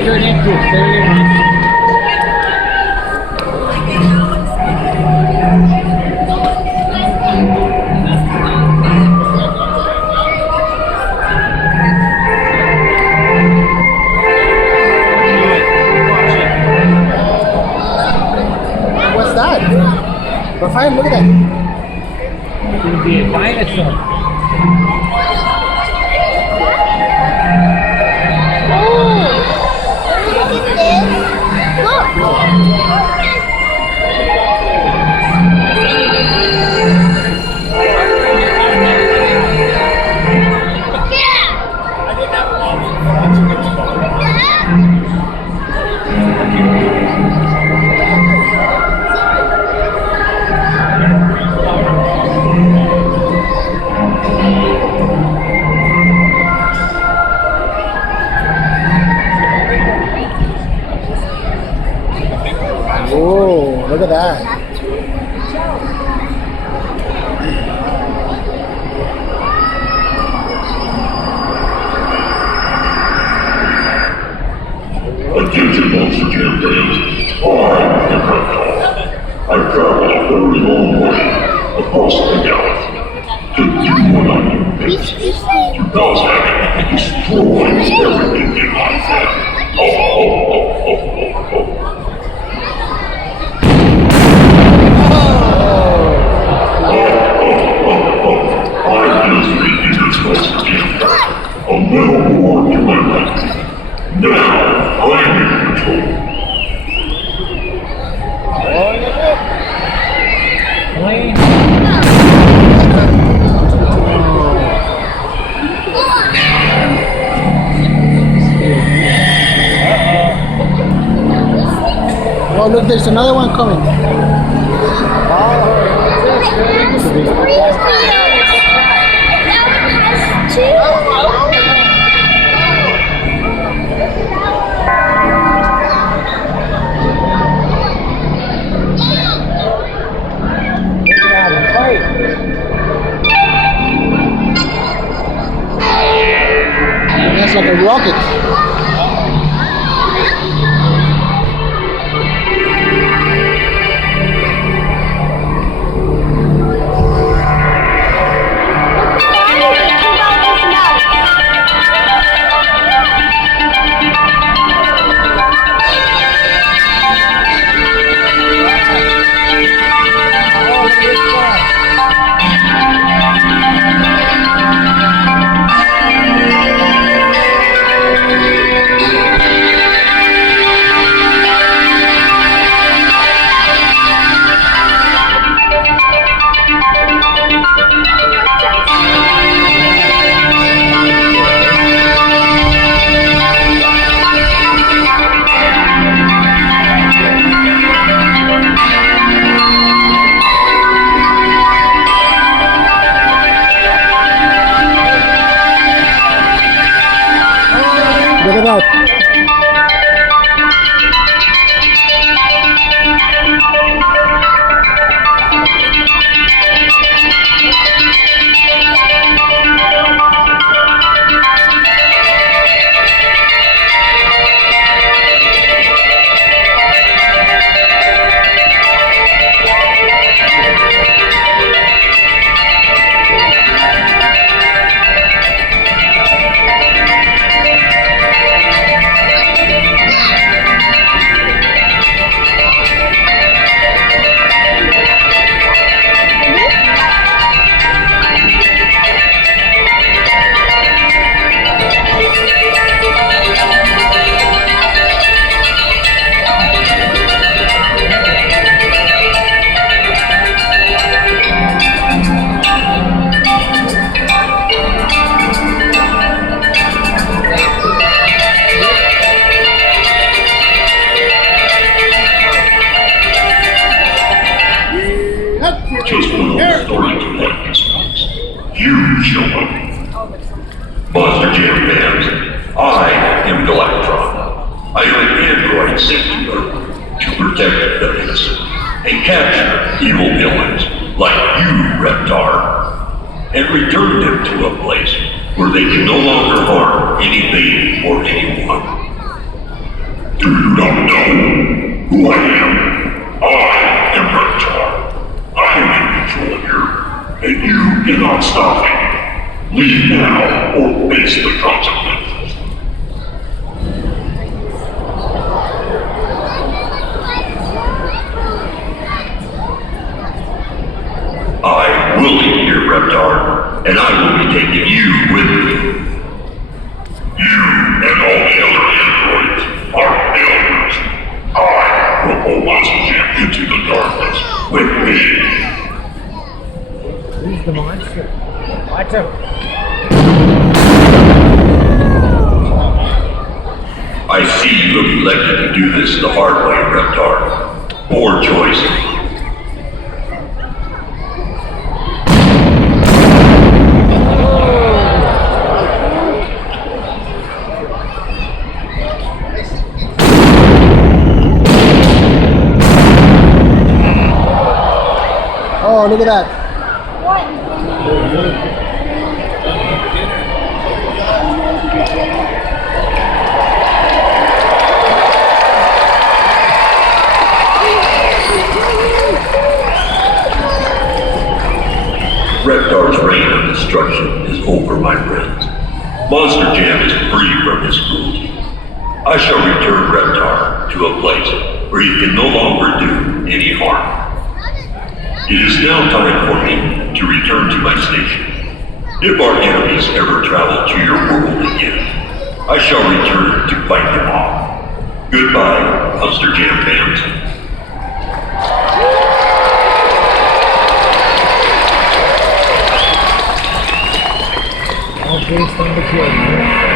Sterling too. Sterling. What's that? Rafael, look at that. Could be a dinosaur. Oh, look at that. Attention oxygen base. I'm the reptile. I've traveled a very long way across the galaxy to do what I do best. To cause havoc, destroy everything in my path. Oh, oh, oh, oh, oh, oh. I'm just making this oxygen a little more to my liking. Now, I'm in control. Plane. Oh, look, there's another one coming. That's like a rocket. Look at that. Just one more story to like this place. Huge nobody. Monster Jam fans, I am Galactron. I am an android sent to Earth to protect the innocent and capture evil villains like you, Reptar, and return them to a place where they can no longer harm anything or anyone. You don't know who I am. I am Reptar. I am in control here, and you cannot stop me. Leave now or face the consequences. I will leave here, Reptar, and I will be taking you with me. You and all the other androids are failures. I will pull Monster Jam into the darkness with me. Who's the monster? Watch out. I see you have elected to do this the hard way, Reptar. Poor choice. Oh, look at that. Reptar's reign of destruction is over, my friends. Monster Jam is free from his cruelty. I shall return Reptar to a place where he can no longer do any harm. It is now time for me to return to my station. If our enemies ever travel to your world again, I shall return to fight them off. Goodbye, Monster Jam fans. All based on the kid.